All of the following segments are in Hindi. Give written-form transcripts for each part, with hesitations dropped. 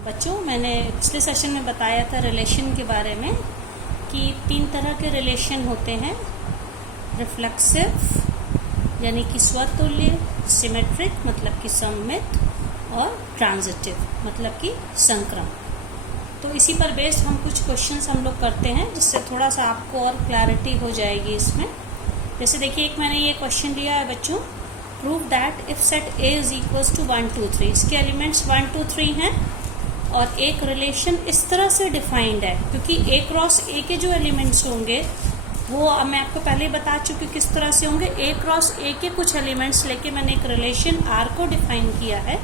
बच्चों, मैंने पिछले सेशन में बताया था रिलेशन के बारे में कि 3 तरह के रिलेशन होते हैं। रिफ्लेक्सिव यानी कि स्वतुल्य, सिमेट्रिक मतलब कि सममित, और ट्रांजिटिव मतलब कि संक्रमण। तो इसी पर बेस्ड हम कुछ क्वेश्चंस हम लोग करते हैं जिससे थोड़ा सा आपको और क्लैरिटी हो जाएगी इसमें। जैसे देखिए, एक मैंने ये क्वेश्चन लिया है बच्चों, prove that if set A is equals to 1 2 3। इसके एलिमेंट्स 1 2 3 हैं और एक रिलेशन इस तरह से डिफाइंड है क्योंकि ए क्रॉस ए के जो एलिमेंट्स होंगे वो मैं आपको पहले ही बता चुकी किस तरह से होंगे। ए क्रॉस ए के कुछ एलिमेंट्स लेके मैंने एक रिलेशन आर को डिफाइन किया है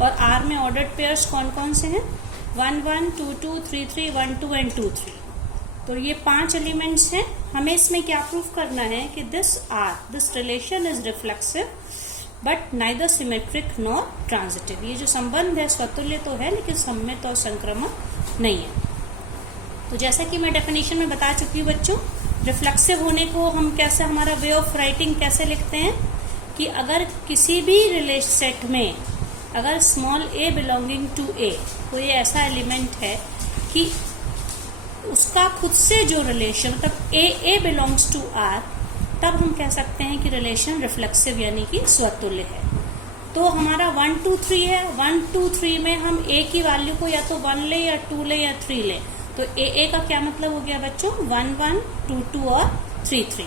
और आर में ऑर्डर्ड पेयर्स कौन कौन से हैं, 1 1 2 2 3 3 1 2 एंड 2 3। तो ये 5 एलिमेंट्स हैं। हमें इसमें क्या प्रूफ करना है कि this relation is reflexive but neither symmetric nor transitive. ये जो संबंध है स्वतुल्य तो है लेकिन सममित और संक्रमण नहीं है। तो जैसा कि मैं डेफिनेशन में बता चुकी हूँ बच्चों, रिफ्लेक्सिव होने को हम कैसे, हमारा वे ऑफ राइटिंग कैसे लिखते हैं कि अगर किसी भी रिलेशन सेट में अगर स्मॉल ए बिलोंगिंग टू ए कोई ऐसा एलिमेंट है कि उसका खुद से जो रिलेशन मतलब ए बिलोंग्स टू आर, तब हम कह सकते हैं कि रिलेशन रिफ्लेक्सिव यानी कि स्वतुल्य है। तो हमारा 1 2 3 है, 1 2 3 में हम ए की वैल्यू को या तो 1 ले या 2 ले या 3 ले। तो ए का क्या मतलब हो गया बच्चों, 1 1 2 2 और 3 3।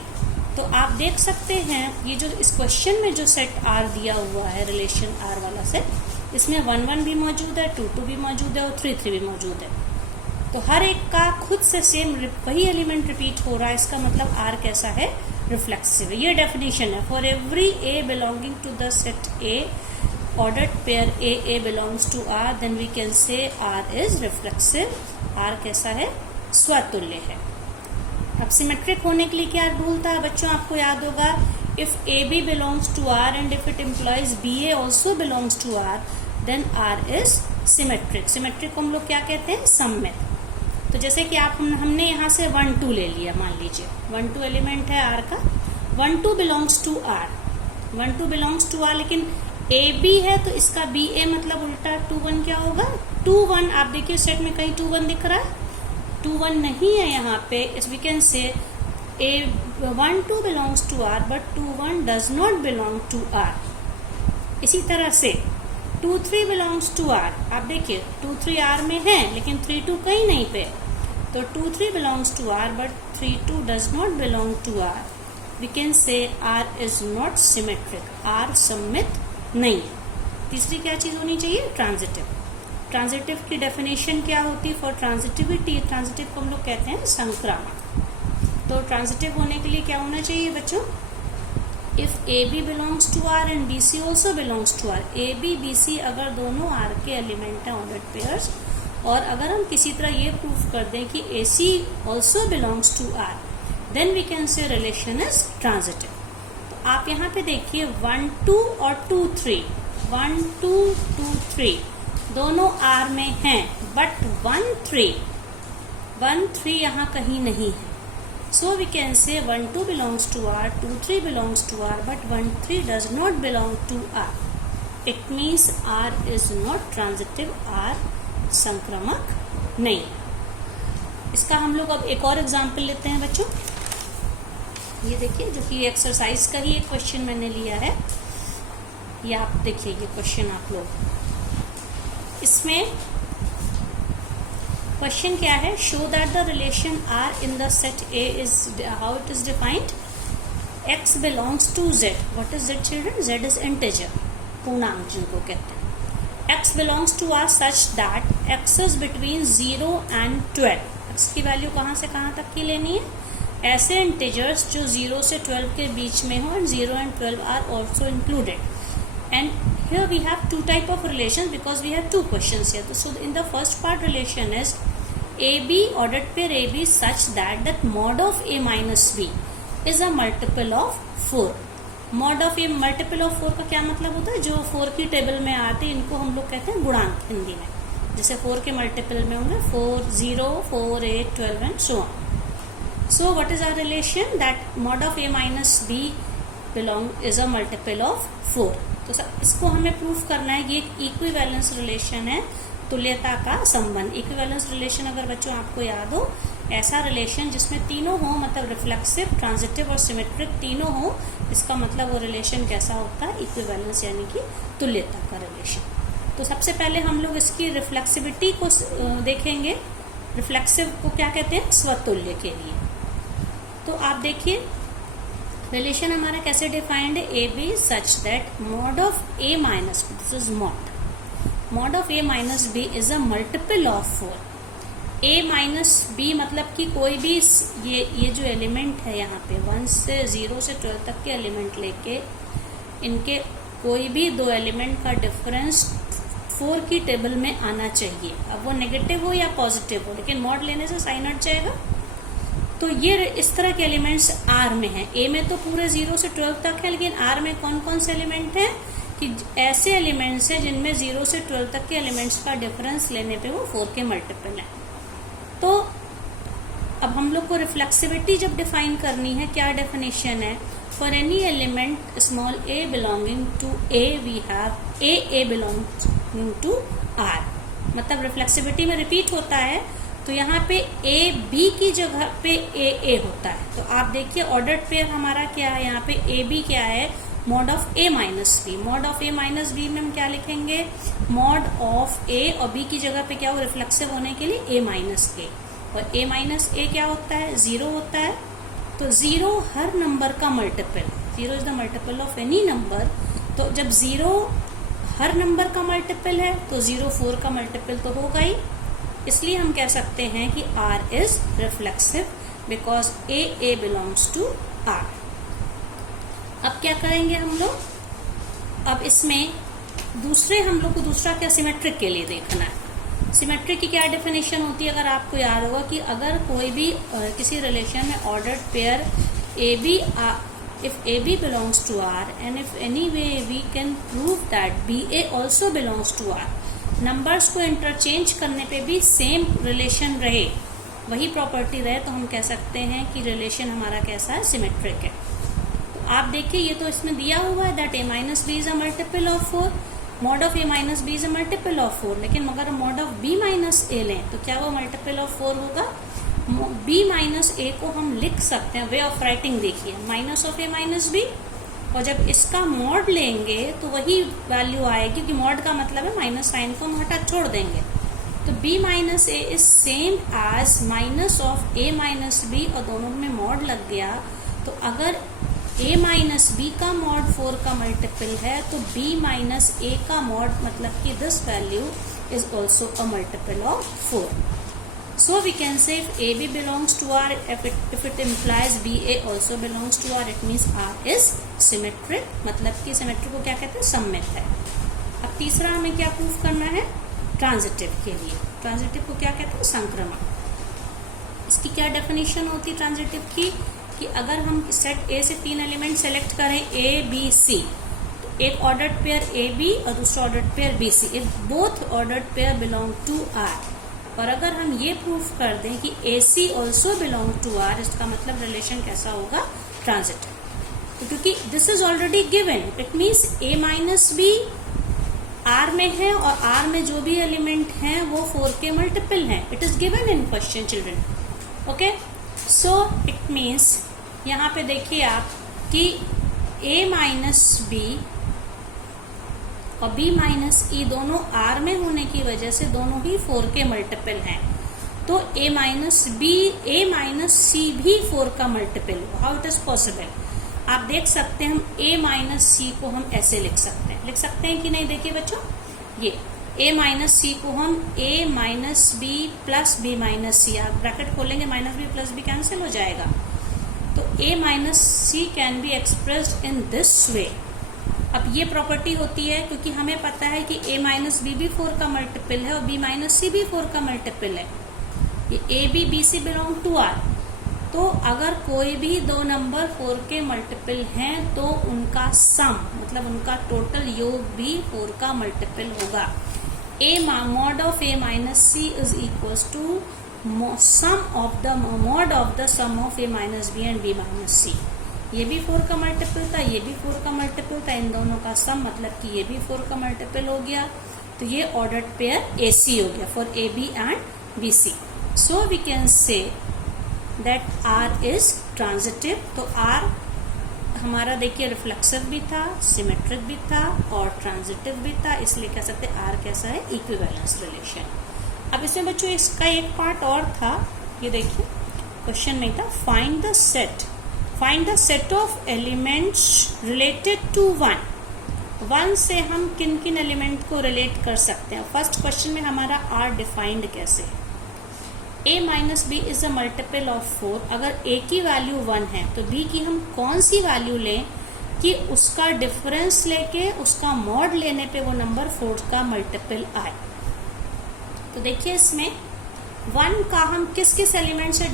तो आप देख सकते हैं ये जो इस क्वेश्चन में जो सेट आर दिया हुआ है, रिलेशन आर वाला सेट, इसमें 1 1 भी मौजूद है, 2 2 भी मौजूद है और 3 3 भी मौजूद है। तो हर एक का खुद से सेम वही एलिमेंट रिपीट हो रहा है, इसका मतलब आर कैसा है, रिफ्लेक्सिव। ये डेफिनेशन है, for every A belonging to the set A ordered pair A belongs to R, then we can say R is reflexive. R कैसा है, स्वतुल्य है। अब सिमेट्रिक होने के लिए क्या रूल था बच्चों, आपको याद होगा, if A B belongs to R and if it implies B A also belongs to R, then R is symmetric. Symmetric को हम लोग क्या कहते हैं, सममित। तो जैसे कि हमने यहाँ से 1 2 ले लिया, मान लीजिए 1 2 एलिमेंट है आर का, 1 2 belongs to R, 1 2 belongs to R, लेकिन ए बी है तो इसका बी ए मतलब उल्टा 2 1 क्या होगा, 2 1। आप देखिए सेट में कहीं 2 1 दिख रहा है, 2 1 नहीं है यहाँ पे। We can say A 1 2 belongs to R but 2 1 does not belong to R. इसी तरह से 2 3 बिलोंग्स टू आर, आप देखिए 2 3 आर में है लेकिन 3 2 कहीं नहीं पे। तो 2 3 belongs to R but 3 2 does not belong to R. We can say R is not symmetric, R सममित नहीं है। तीसरी क्या चीज होनी चाहिए, ट्रांजिटिव। ट्रांजिटिव की डेफिनेशन क्या होती है, फॉर ट्रांजिटिविटी, ट्रांजिटिव को हम लोग कहते हैं संक्रामक। तो ट्रांजिटिव होने के लिए क्या होना चाहिए बच्चों, if A B belongs to R and B C also belongs to R, A B B C अगर दोनों आर के एलिमेंट हैं, ऑर्डर्ड पेयर्स, और अगर हम किसी तरह ये प्रूफ कर दें कि A C also belongs to R, then we can say relation is transitive. तो आप यहाँ पे देखिए 1 2 और 2 3, 1 2 2 3 दोनों आर में हैं, बट 1 3 यहाँ कहीं नहीं है। So we can say 1 2 belongs to R, 2 3 belongs to R, but 1 3 does not belong to R. It means R is not transitive, R संक्रामक नहीं। इसका हम लोग अब एक और एग्जाम्पल लेते हैं बच्चों। ये देखिए, जो कि एक्सरसाइज का ही एक क्वेश्चन मैंने लिया है, ये आप देखिए, ये क्वेश्चन आप लोग, इसमें क्वेश्चन क्या है, show that the relation R in the set A is, how it is defined, X belongs to Z. What is Z children, Z is integer, पूर्णांक जिनको कहते हैं। X belongs to R such that X is between 0 and 12। X की वैल्यू कहाँ से कहाँ तक की लेनी है, ऐसे इंटीजर्स जो 0 से 12 के बीच में हो, and 0 and 12 are also included. And here we have 2 type of relations because we have 2 questions here. So in the first part relation is AB ordered pair AB such that mod of A minus B is a multiple of 4. Mod of A multiple of 4 का क्या मतलब होता है, जो 4 की टेबल में आते हैं इनको हम लोग कहते हैं गुणांक हिंदी में। जैसे 4 के मल्टीपल में होंगे 4 0 4 8 12 and so on. So what is our relation, that mod of A minus B is a multiple of 4. तो इसको हमें प्रूफ करना है कि एक इक्विवेलेंस रिलेशन है तुल्यता का संबंध। इक्विवेलेंस रिलेशन अगर बच्चों आपको याद हो, ऐसा रिलेशन जिसमें तीनों हो, मतलब रिफ्लेक्सिव, ट्रांजिटिव और सिमेट्रिक तीनों हो, इसका मतलब वो रिलेशन कैसा होता है, इक्विवेलेंस यानी कि तुल्यता का रिलेशन। तो सबसे पहले हम लोग इसकी रिफ्लेक्सिविटी को देखेंगे। रिफ्लेक्सिव को क्या कहते हैं, स्वतुल्य के लिए। तो आप देखिए रिलेशन हमारा कैसे डिफाइंड है, A B such that mod of A minus B, this is mod of A minus B is a multiple of 4। A minus B मतलब कि कोई भी ये जो एलिमेंट है यहाँ पे 1 से 0 से 12 तक के एलिमेंट लेके इनके कोई भी दो एलिमेंट का डिफरेंस 4 की टेबल में आना चाहिए। अब वो नेगेटिव हो या पॉजिटिव हो, लेकिन मॉड लेने से साइन हट जाएगा। तो ये इस तरह के एलिमेंट्स आर में हैं। ए में तो पूरे 0 से 12 तक है, लेकिन आर में कौन कौन से एलिमेंट हैं कि ऐसे एलिमेंट्स हैं जिनमें 0 से 12 तक के एलिमेंट्स का डिफरेंस लेने पे वो 4 के मल्टीपल है। तो अब हम लोग को रिफ्लेक्सिविटी जब डिफाइन करनी है, क्या डेफिनेशन है, for any element small A belonging to A we have A belonging to R. मतलब रिफ्लेक्सिविटी में रिपीट होता है, तो यहाँ पे ए बी की जगह पे ए होता है। तो आप देखिए ऑर्डर्ड पेयर हमारा क्या है, यहाँ पे ए बी क्या है, mod of A minus B. Mod of A minus B में हम क्या लिखेंगे, मॉड ऑफ ए, और बी की जगह पे क्या हो, रिफ्लेक्सिव होने के लिए ए माइनस ए, और ए माइनस ए क्या होता है, 0 होता है। तो 0 हर नंबर का multiple, 0 is the multiple of any number. तो जब 0 हर नंबर का मल्टीपल है तो 0 4 का मल्टीपल तो होगा ही। इसलिए हम कह सकते हैं कि R is reflexive because A belongs to R। अब क्या करेंगे हम लोग, अब इसमें हम लोग को दूसरा क्या, सिमेट्रिक के लिए देखना है। सिमेट्रिक की क्या डेफिनेशन होती है, अगर आपको याद होगा कि अगर कोई भी किसी रिलेशन में ordered pair A B, if A B belongs to R and if any way we can prove that B A also belongs to R, numbers को इंटरचेंज करने पे भी सेम रिलेशन रहे, वही प्रॉपर्टी रहे, तो हम कह सकते हैं कि रिलेशन हमारा कैसा है, सिमेट्रिक है। तो आप देखिए ये तो इसमें दिया हुआ है that A minus B is a multiple of 4, mod of A minus B is a multiple of 4। लेकिन अगर mod of B minus A लें तो क्या वो मल्टीपल ऑफ 4 होगा। बी माइनस ए को हम लिख सकते हैं, वे ऑफ राइटिंग देखिए, minus of A minus B, और जब इसका मॉड लेंगे तो वही वैल्यू आएगी, क्योंकि मॉड का मतलब है माइनस साइन को हम हटा छोड़ देंगे। तो b minus A is same as minus of a minus B, और दोनों में मॉड लग गया। तो अगर a माइनस बी का मॉड 4 का मल्टीपल है तो b माइनस ए का मॉड, मतलब कि this value is also a multiple of 4। So we can say if AB belongs to R, if it implies BA also belongs to R, it means R is symmetric, मतलब कि सिमेट्रिक को क्या कहते हैं, सममित है। अब तीसरा हमें क्या प्रूव करना है, ट्रांजिटिव के लिए। ट्रांजिटिव को क्या कहते हैं, संक्रमण। इसकी क्या डेफिनेशन होती है ट्रांजिटिव की, कि अगर हम सेट ए से 3 एलिमेंट सेलेक्ट करें A B C, तो एक ऑर्डर्ड पेयर A B और दूसरा ordered pair B C, if both ordered pair belong to R, और अगर हम ये प्रूफ कर दें कि AC also belong to R, इसका मतलब रिलेशन कैसा होगा, ट्रांजिटिव। तो क्योंकि this is already given, it means A minus B R में है और R में जो भी एलिमेंट हैं वो 4 के मल्टीपल हैं। It is given in question children. Okay, so it means यहाँ पे देखिए आप कि A माइनस बी और B माइनस ई दोनों R में होने की वजह से दोनों ही 4 के मल्टीपल हैं। तो A माइनस C भी 4 का multiple, how it is possible. आप देख सकते हैं, हम A माइनस सी को हम ऐसे लिख सकते हैं कि नहीं, देखिए बच्चों, ये A माइनस सी को हम A minus B plus B minus C, आप ब्रैकेट खोलेंगे, minus B plus B cancel हो जाएगा। तो A minus C can be expressed in this way. अब ये प्रॉपर्टी होती है क्योंकि हमें पता है कि A माइनस बी भी 4 का मल्टीपल है और B माइनस सी भी 4 का मल्टीपल है। ये A B B C belong to R। तो अगर कोई भी दो नंबर 4 के मल्टीपल हैं तो उनका सम, मतलब उनका टोटल योग भी 4 का मल्टीपल होगा। A mod of A minus C is equals to mod of the sum of A minus B and B minus C। ये भी 4 का मल्टीपल था, ये भी 4 का मल्टीपल था, इन दोनों का सम, मतलब कि ये भी 4 का मल्टीपल हो गया। तो ये ऑर्डर्ड पेयर AC हो गया for AB and BC. So we can say that R is transitive. तो R हमारा देखिए रिफ्लेक्सिव भी था, सिमेट्रिक भी था और ट्रांजिटिव भी था, इसलिए कह सकते हैं R कैसा है, इक्विवेलेंस रिलेशन. अब इसमें बच्चों इसका एक पार्ट और था, ये देखिए क्वेश्चन में था find the set of elements related to 1 से हम किन किन एलिमेंट को रिलेट कर सकते हैं. फर्स्ट क्वेश्चन में हमारा R डिफाइंड कैसे है. A minus B is a multiple of 4. अगर A की वैल्यू 1 है तो B की हम कौन सी वैल्यू लें कि उसका डिफरेंस लेके उसका मॉड लेने पे वो नंबर 4 का मल्टीपल आए. तो देखिए इसमें 1 का हम किस किस एलिमेंट से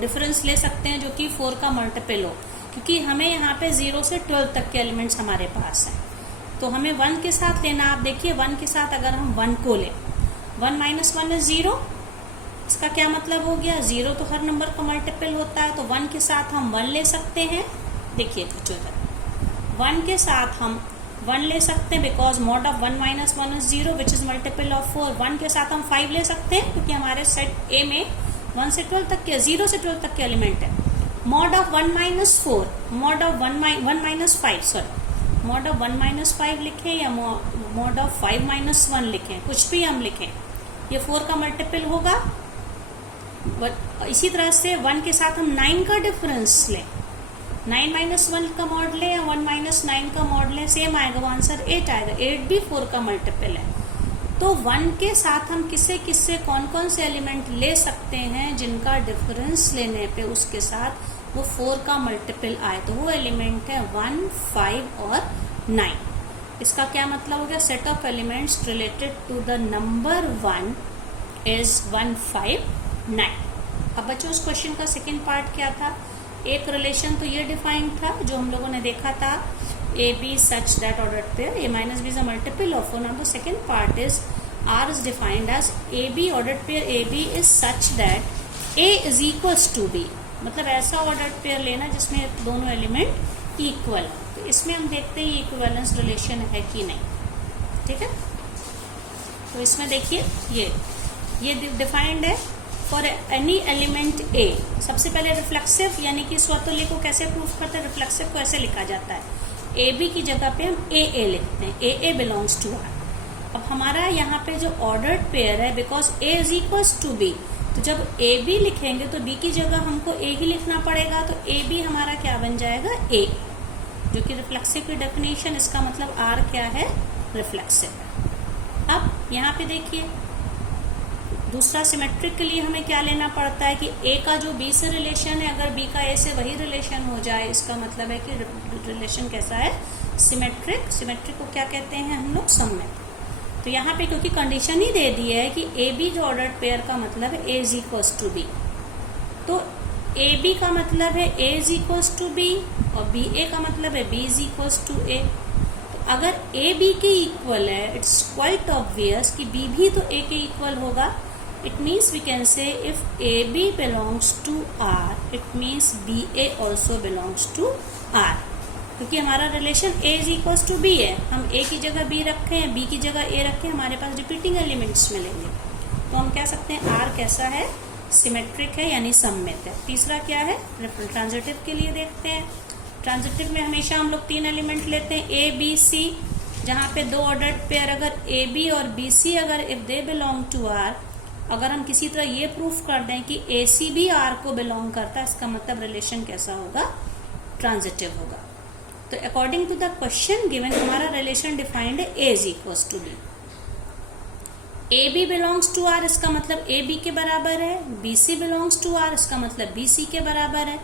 डिफरेंस ले सकते हैं जो कि 4 का मल्टीपल हो, क्योंकि हमें यहाँ पे 0 से 12 तक के एलिमेंट्स हमारे पास हैं. तो हमें 1 के साथ लेना. आप देखिए 1 के साथ अगर हम 1 को लें, 1 माइनस 1 इज 0. इसका क्या मतलब हो गया, 0 तो हर नंबर का मल्टीपल होता है, तो 1 के साथ हम 1 ले सकते हैं. देखिए बच्चों 1 के साथ हम 1 ले सकते हैं because mod of 1 minus 1 is 0 which is multiple of 4. 1 के साथ हम 5 ले सकते हैं क्योंकि हमारे सेट ए में 1 से 12 तक के 0 से 12 तक के एलिमेंट है. Mod of 1 minus 4, mod of 1 minus 5, sorry mod of 1 minus 5 लिखें या मॉड ऑफ 5 माइनस 1 लिखें, कुछ भी हम लिखें, ये 4 का मल्टीपल होगा. इसी तरह से 1 के साथ हम 9 का डिफरेंस लें, 9 माइनस 1 का मॉड लें या 1 माइनस 9 का मॉड लें, सेम आएगा, वो आंसर 8 आएगा. 8 भी 4 का मल्टीपल है. तो 1 के साथ हम किससे कौन कौन से एलिमेंट ले सकते हैं जिनका डिफरेंस लेने पे उसके साथ वो 4 का मल्टीपल आए. तो वो एलिमेंट है 1, 5 और 9. इसका क्या मतलब हो गया, set of elements related to the number 1 is 1, 5, 9. अब बच्चों उस क्वेश्चन का सेकेंड पार्ट क्या था. एक रिलेशन तो ये डिफाइंड था जो हम लोगों ने देखा था, A B such that ordered pair A minus B is a multiple of 4. Now the second part is R is defined as A B ordered pair A B is such that A is equals to B. मतलब ऐसा ऑर्डर्ड पेयर लेना जिसमें दोनों एलिमेंट इक्वल है. तो इसमें हम देखते हैं इक्विवेलेंस रिलेशन है कि नहीं. ठीक है, तो इसमें देखिए ये डिफाइंड है फॉर एनी एलिमेंट ए. सबसे पहले रिफ्लेक्सिव यानी कि स्वतुल्य को कैसे प्रूफ करते हैं, रिफ्लेक्सिव को ऐसे लिखा जाता है, ए बी की जगह पे हम ए लिखते हैं, ए बिलोंग्स टू आर. अब हमारा यहाँ पे जो ऑर्डर्ड पेयर है because A is equals to B, तो जब ए बी लिखेंगे तो बी की जगह हमको ए ही लिखना पड़ेगा. तो ए बी हमारा क्या बन जाएगा, ए, जो कि रिफ्लेक्सिव की डेफिनेशन. इसका मतलब आर क्या है, रिफ्लेक्सिव है. अब यहाँ पे देखिए दूसरा सिमेट्रिक के लिए हमें क्या लेना पड़ता है कि ए का जो बी से रिलेशन है अगर बी का ए से वही रिलेशन हो जाए, इसका मतलब है कि रिलेशन कैसा है, सिमेट्रिक. सिमेट्रिक को क्या कहते हैं हम लोग, सममित. तो यहाँ पे क्योंकि कंडीशन ही दे दी है कि ए बी जो ऑर्डर्ड पेयर का मतलब है A is equals to B, तो ए बी का मतलब है A is equals to B और बी ए का मतलब है बी इज इक्वल्स टू ए. तो अगर ए बी के इक्वल है, इट्स क्वाइट ऑब्वियस कि बी भी तो ए के इक्वल होगा. It means we can say if AB belongs to R, it means BA also belongs to R. क्योंकि हमारा relation A is equals to B है, हम A की जगह B रखें हैं, B की जगह A रखें, हमारे पास रिपीटिंग एलिमेंट्स मिलेंगे. तो हम कह सकते हैं R कैसा है, सिमेट्रिक है यानी सममित है. तीसरा क्या है, ट्रांजिटिव के लिए देखते हैं. ट्रांजिटिव में हमेशा हम लोग 3 एलिमेंट लेते हैं, A B C, जहाँ पे 2 ऑर्डर्ड पेयर अगर A B और B C अगर if they belong to R, अगर हम किसी तरह ये प्रूफ कर दें कि ए सी भी आर को बिलोंग करता है, इसका मतलब रिलेशन कैसा होगा, ट्रांजिटिव होगा. तो according to the question given हमारा रिलेशन डिफाइंड है A is equals to B. A B belongs to R, इसका मतलब ए बी के बराबर है. B C belongs to R, इसका मतलब बी सी के बराबर है.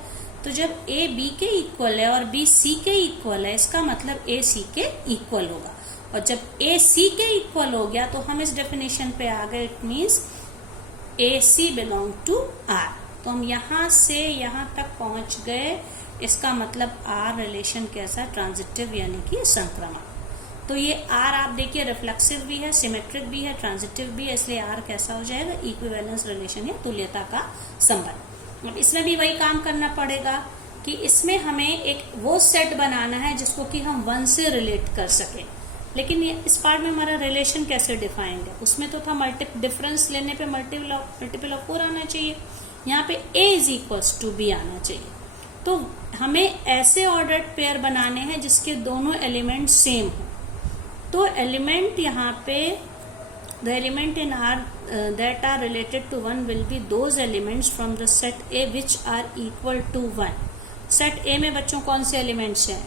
तो जब ए बी के इक्वल है और बी सी के इक्वल है, इसका मतलब ए सी के इक्वल होगा. और जब ए सी के इक्वल हो गया तो हम इस डेफिनेशन पे आ गए, it means A C belong to R. तो हम यहाँ से यहाँ तक पहुंच गए, इसका मतलब आर रिलेशन कैसा, ट्रांजिटिव यानी कि संक्रमण. तो ये आर आप देखिए रिफ्लेक्सिव भी है, सिमेट्रिक भी है, ट्रांजिटिव भी है, इसलिए आर कैसा हो जाएगा, इक्विवेलेंस रिलेशन या तुल्यता का संबंध. अब इसमें भी वही काम करना पड़ेगा कि इसमें हमें एक वो सेट बनाना है जिसको कि हम 1 से रिलेट कर सके. लेकिन ये इस पार्ट में हमारा रिलेशन कैसे डिफाइंड है, उसमें तो था डिफरेंस लेने पे मल्टीपल ऑफ 4 आना चाहिए, यहाँ पे a is equals to b आना चाहिए। तो हमें ऐसे ऑर्डर्ड पेयर बनाने हैं जिसके दोनों एलिमेंट सेम हो। तो एलिमेंट यहाँ पे the element in R that are related to 1 will be those elements from the set A which are equal to 1। Set A में बच्चों कौन से एलिमेंट्स हैं,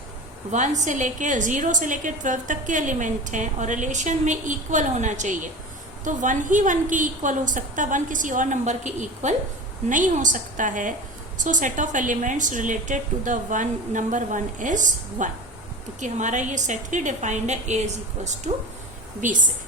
1 से लेके 0 से लेके 12 तक के एलिमेंट हैं और रिलेशन में इक्वल होना चाहिए। तो 1 ही 1 की इक्वल हो सकता, 1 किसी और नंबर के इक्वल नहीं हो सकता है। So set of elements related to the number 1 is 1, क्योंकि हमारा ये सेट ही डिफाइंड है A is equal to B से।